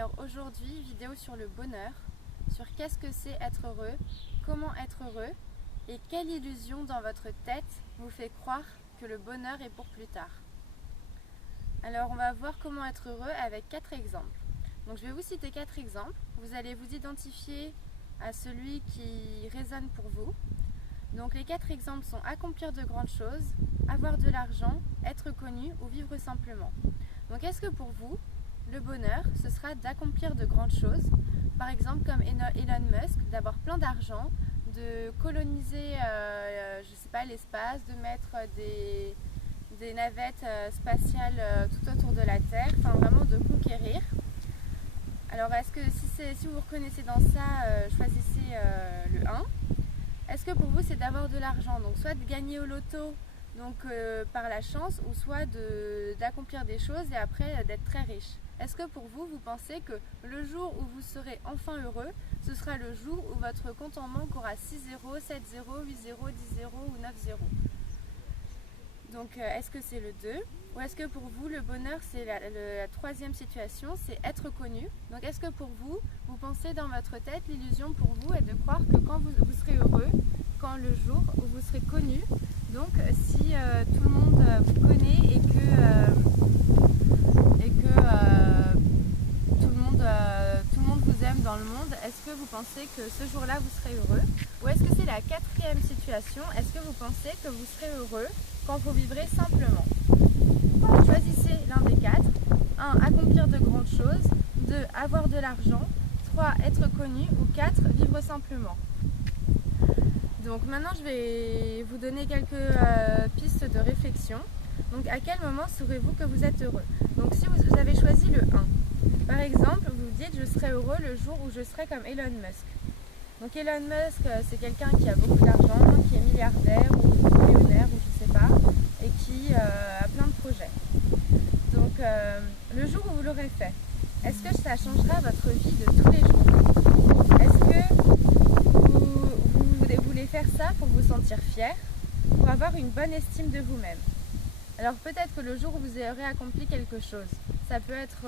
Alors aujourd'hui, vidéo sur le bonheur, sur qu'est-ce que c'est être heureux, comment être heureux et quelle illusion dans votre tête vous fait croire que le bonheur est pour plus tard. Alors on va voir comment être heureux avec 4 exemples. Donc je vais vous citer 4 exemples, vous allez vous identifier à celui qui résonne pour vous. Donc les 4 exemples sont accomplir de grandes choses, avoir de l'argent, être connu ou vivre simplement. Donc est-ce que pour vous, le bonheur, ce sera d'accomplir de grandes choses, par exemple comme Elon Musk, d'avoir plein d'argent, de coloniser je sais pas, l'espace, de mettre des navettes spatiales tout autour de la Terre, enfin vraiment de conquérir. Alors est-ce que si vous vous reconnaissez dans ça, choisissez le 1. Est-ce que pour vous c'est d'avoir de l'argent, donc soit de gagner au loto donc, par la chance, ou soit d'accomplir des choses et après d'être très riche? Est-ce que pour vous, vous pensez que le jour où vous serez enfin heureux, ce sera le jour où votre compte en banque aura 6 zéros, 7 zéros, 8 zéros, 10 zéros ou 9 zéros? Donc est-ce que c'est le 2? Ou est-ce que pour vous, le bonheur, c'est la 3e situation, c'est être connu? Donc est-ce que pour vous, vous pensez dans votre tête, l'illusion pour vous est de croire que quand vous serez heureux, quand le jour où vous serez connu, donc si tout le monde vous connaît et que tout le monde vous aime dans le monde, est-ce que vous pensez que ce jour-là vous serez heureux? Ou est-ce que c'est la 4e situation? Est-ce que vous pensez que vous serez heureux quand vous vivrez simplement? Choisissez l'un des 4. 1. Accomplir de grandes choses. 2. Avoir de l'argent. 3. Être connu. Ou 4. Vivre simplement. Donc maintenant je vais vous donner quelques pistes de réflexion. Donc à quel moment saurez-vous que vous êtes heureux? Donc si vous avez choisi le 1, par exemple vous vous dites je serai heureux le jour où je serai comme Elon Musk. Donc Elon Musk c'est quelqu'un qui a beaucoup d'argent, qui est milliardaire ou millionnaire ou je sais pas, et qui a plein de projets. Donc le jour où vous l'aurez fait, est-ce que ça changera votre vie de tous les jours? Est-ce que vous voulez faire ça pour vous sentir fier, pour avoir une bonne estime de vous-même? Alors peut-être que le jour où vous aurez accompli quelque chose, ça peut être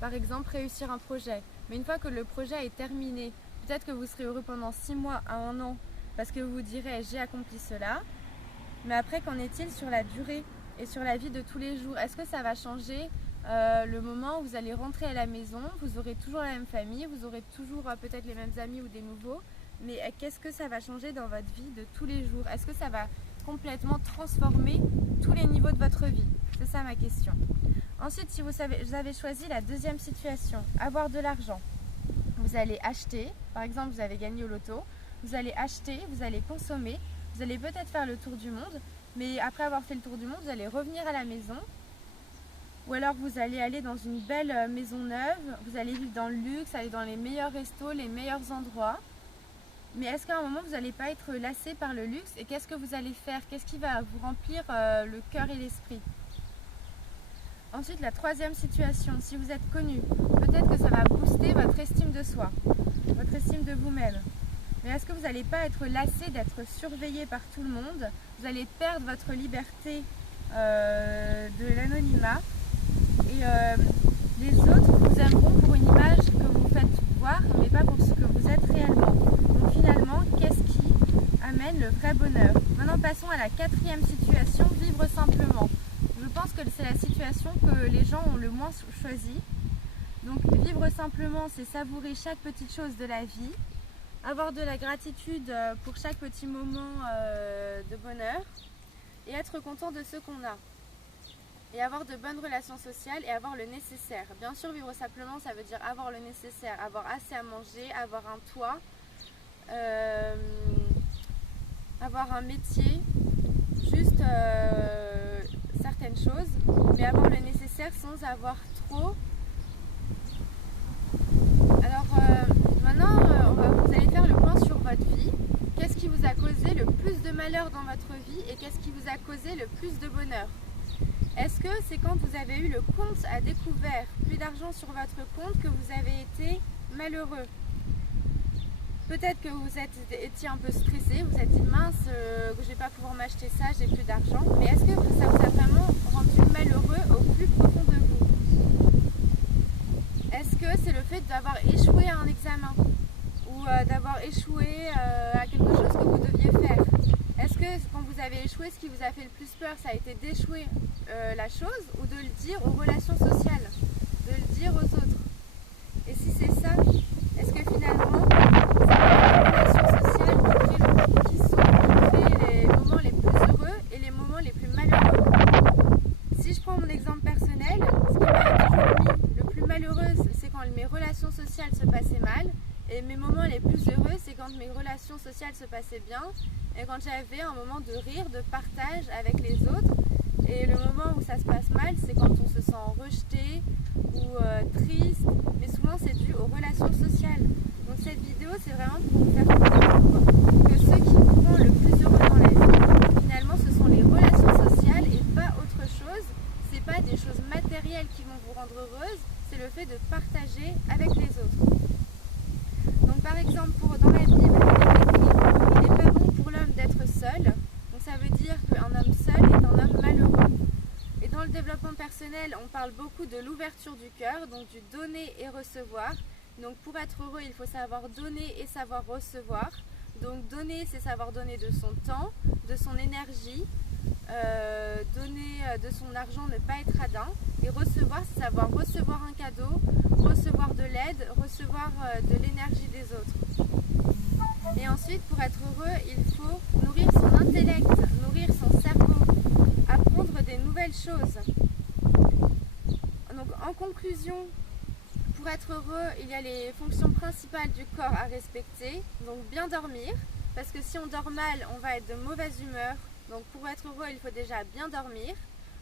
par exemple réussir un projet, mais une fois que le projet est terminé, peut-être que vous serez heureux pendant 6 mois à 1 an parce que vous vous direz j'ai accompli cela, mais après qu'en est-il sur la durée et sur la vie de tous les jours? Est-ce que ça va changer le moment où vous allez rentrer à la maison? Vous aurez toujours la même famille, vous aurez toujours peut-être les mêmes amis ou des nouveaux, mais qu'est-ce que ça va changer dans votre vie de tous les jours? Est-ce que ça va complètement transformer tous les niveaux de votre vie? C'est ça ma question. Ensuite, si vous avez choisi la 2e situation, avoir de l'argent, vous allez acheter, par exemple vous avez gagné au loto, vous allez acheter, vous allez consommer, vous allez peut-être faire le tour du monde, mais après avoir fait le tour du monde, vous allez revenir à la maison, ou alors vous allez aller dans une belle maison neuve, vous allez vivre dans le luxe, aller dans les meilleurs restos, les meilleurs endroits. Mais est-ce qu'à un moment vous n'allez pas être lassé par le luxe? Et qu'est-ce que vous allez faire? Qu'est-ce qui va vous remplir le cœur et l'esprit? Ensuite, la 3e situation, si vous êtes connu, peut-être que ça va booster votre estime de soi, votre estime de vous-même. Mais est-ce que vous n'allez pas être lassé d'être surveillé par tout le monde? Vous allez perdre votre liberté de l'anonymat et les autres vous aimeront pour une image que vous faites voir, mais pas pour ce que vous êtes réellement. Donc finalement, qu'est-ce qui amène le vrai bonheur? Maintenant passons à la 4e situation, vivre simplement. Je pense que c'est la situation que les gens ont le moins choisi. Donc vivre simplement, c'est savourer chaque petite chose de la vie, avoir de la gratitude pour chaque petit moment de bonheur et être content de ce qu'on a. Et avoir de bonnes relations sociales et avoir le nécessaire. Bien sûr, vivre simplement, ça veut dire avoir le nécessaire, avoir assez à manger, avoir un toit, avoir un métier, juste certaines choses, mais avoir le nécessaire sans avoir trop. Alors maintenant, vous allez faire le point sur votre vie. Qu'est-ce qui vous a causé le plus de malheur dans votre vie et qu'est-ce qui vous a causé le plus de bonheur? Est-ce que c'est quand vous avez eu le compte à découvert, plus d'argent sur votre compte, que vous avez été malheureux? Peut-être que vous étiez un peu stressé, vous êtes dit mince, je ne vais pas pouvoir m'acheter ça, j'ai plus d'argent. Mais est-ce que ça vous a vraiment rendu malheureux au plus profond de vous? Est-ce que que c'est le fait d'avoir échoué à un examen ou d'avoir échoué à quelque chose que vous deviez faire? Est-ce que quand vous avez échoué, ce qui vous a fait le plus peur, ça a été d'échouer la chose ou de le dire aux relations sociales, de le dire aux autres? Et si c'est ça, est-ce que finalement, c'est les relations sociales qui fait les moments les plus heureux et les moments les plus malheureux? Si je prends mon exemple personnel, ce qui m'a toujours mis le plus malheureuse, c'est quand mes relations sociales se passaient mal. Et mes moments les plus heureux, c'est quand mes relations sociales se passaient bien et quand j'avais un moment de rire, de partage avec les autres. Et le moment où ça se passe mal, c'est quand on se sent rejeté ou triste, mais souvent c'est dû aux relations sociales. Donc cette vidéo, c'est vraiment pour vous faire comprendre que ce qui vous rend le plus heureux dans la vie, finalement, ce sont les relations sociales et pas autre chose. C'est pas des choses matérielles qui vont vous rendre heureuse, c'est le fait de partager avec les autres. Donc par exemple, dans la Bible, il n'est pas bon pour l'homme d'être seul. Donc ça veut dire qu'un homme seul est un homme malheureux. Et dans le développement personnel, on parle beaucoup de l'ouverture du cœur, donc du donner et recevoir. Donc pour être heureux, il faut savoir donner et savoir recevoir. Donc donner, c'est savoir donner de son temps, de son énergie, donner de son argent, ne pas être radin. Et recevoir, c'est savoir recevoir un cadeau, recevoir de l'aide, recevoir de l'énergie des autres. Et ensuite, pour être heureux, il faut nourrir son intellect, nourrir son cerveau, apprendre des nouvelles choses. Donc en conclusion, pour être heureux, il y a les fonctions principales du corps à respecter. Donc bien dormir, parce que si on dort mal, on va être de mauvaise humeur. Donc pour être heureux, il faut déjà bien dormir.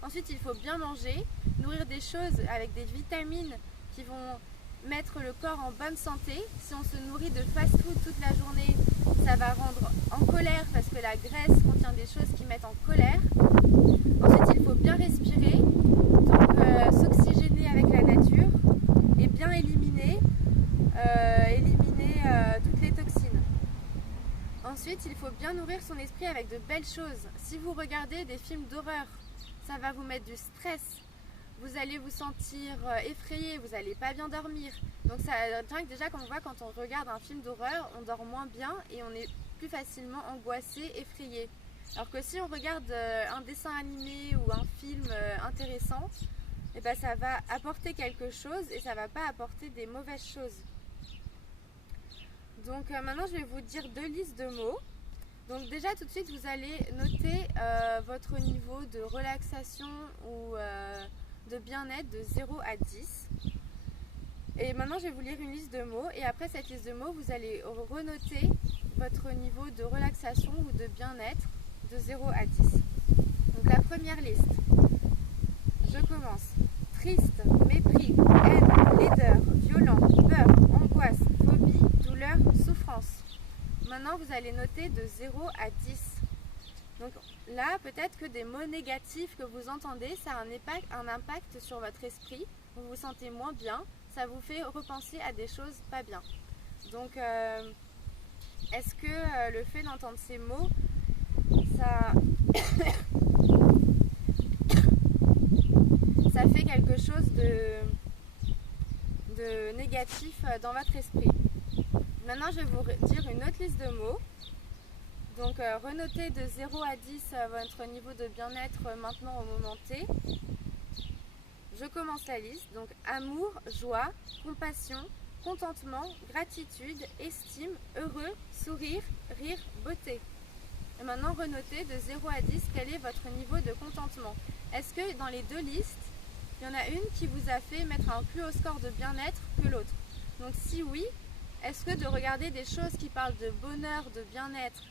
Ensuite, il faut bien manger, nourrir des choses avec des vitamines qui vont mettre le corps en bonne santé. Si on se nourrit de fast-food toute la journée, ça va rendre en colère parce que la graisse contient des choses qui mettent en colère. Ensuite, il faut bien respirer, donc s'oxygéner avec la nature et bien éliminer toutes les toxines. Ensuite, il faut bien nourrir son esprit avec de belles choses. Si vous regardez des films d'horreur, ça va vous mettre du stress. Vous allez vous sentir effrayé, vous n'allez pas bien dormir. Donc ça, déjà quand on regarde un film d'horreur, on dort moins bien et on est plus facilement angoissé, effrayé. Alors que si on regarde un dessin animé ou un film intéressant, eh ben, ça va apporter quelque chose et ça ne va pas apporter des mauvaises choses. Donc maintenant je vais vous dire 2 listes de mots. Donc déjà tout de suite vous allez noter votre niveau de relaxation ou de bien-être de 0 à 10. Et maintenant je vais vous lire une liste de mots et après cette liste de mots vous allez renoter votre niveau de relaxation ou de bien-être de 0 à 10. Donc la première liste, je commence. Triste, mépris, haine, laideur, violent, peur, angoisse, phobie, douleur, souffrance. Maintenant vous allez noter de 0 à 10. Donc là, peut-être que des mots négatifs que vous entendez, ça a un impact sur votre esprit. Vous vous sentez moins bien, ça vous fait repenser à des choses pas bien. Donc, est-ce que le fait d'entendre ces mots, ça fait quelque chose de négatif dans votre esprit? Maintenant, je vais vous dire une autre liste de mots. Donc renotez de 0 à 10 votre niveau de bien-être maintenant au moment T. Je commence la liste. Donc amour, joie, compassion, contentement, gratitude, estime, heureux, sourire, rire, beauté. Et maintenant renotez de 0 à 10 quel est votre niveau de contentement. Est-ce que dans les 2 listes, il y en a une qui vous a fait mettre un plus haut score de bien-être que l'autre? Donc si oui, est-ce que de regarder des choses qui parlent de bonheur, de bien-être,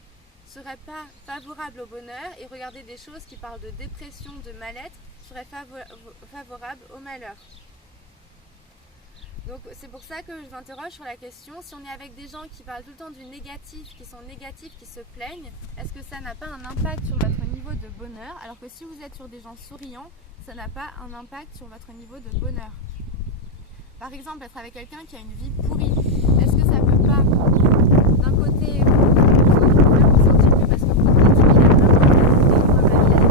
serait pas favorable au bonheur et regarder des choses qui parlent de dépression, de mal-être serait favorable au malheur? Donc c'est pour ça que je m'interroge sur la question, si on est avec des gens qui parlent tout le temps du négatif, qui sont négatifs, qui se plaignent, est-ce que ça n'a pas un impact sur votre niveau de bonheur? Alors que si vous êtes sur des gens souriants, ça n'a pas un impact sur votre niveau de bonheur. Par exemple, être avec quelqu'un qui a une vie pourrie, est-ce que ça peut pas, d'un côté, vous sentir mieux parce que vous dites qu'il a vraiment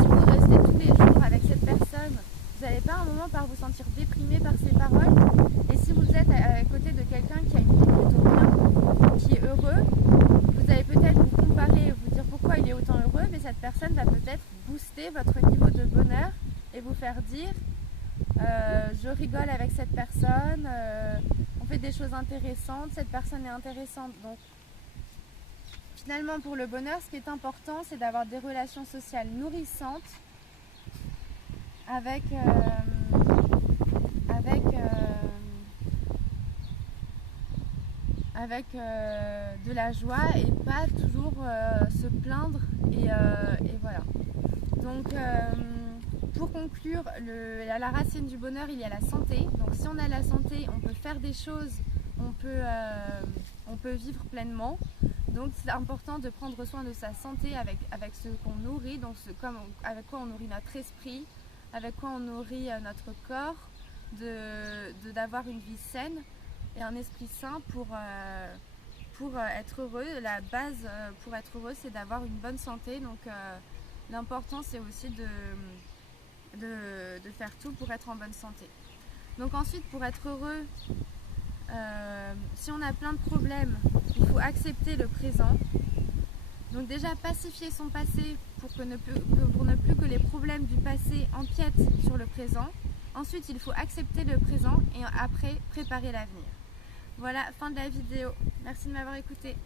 si vous restez tous les jours avec cette personne, vous n'allez pas à un moment par vous sentir sentir déprimé par ces paroles. Et si vous êtes à côté de quelqu'un qui a une vie plutôt bien, qui est heureux, vous allez peut-être vous comparer et vous dire pourquoi il est autant heureux, mais cette personne va peut-être booster votre niveau de bonheur et vous faire dire je rigole avec cette personne, on fait des choses intéressantes, cette personne est intéressante. Donc finalement pour le bonheur, ce qui est important, c'est d'avoir des relations sociales nourrissantes avec de la joie et pas toujours se plaindre et voilà. Donc pour conclure, à la racine du bonheur, il y a la santé. Donc si on a la santé, on peut faire des choses, on peut vivre pleinement. Donc c'est important de prendre soin de sa santé avec ce qu'on nourrit, donc avec quoi on nourrit notre esprit, avec quoi on nourrit notre corps, d'avoir une vie saine et un esprit sain pour être heureux. La base pour être heureux, c'est d'avoir une bonne santé. Donc l'important, c'est aussi de faire tout pour être en bonne santé. Donc ensuite, pour être heureux, si on a plein de problèmes, il faut accepter le présent. Donc déjà pacifier son passé pour ne plus que les problèmes du passé empiètent sur le présent. Ensuite, il faut accepter le présent et après préparer l'avenir. Voilà, fin de la vidéo. Merci de m'avoir écouté.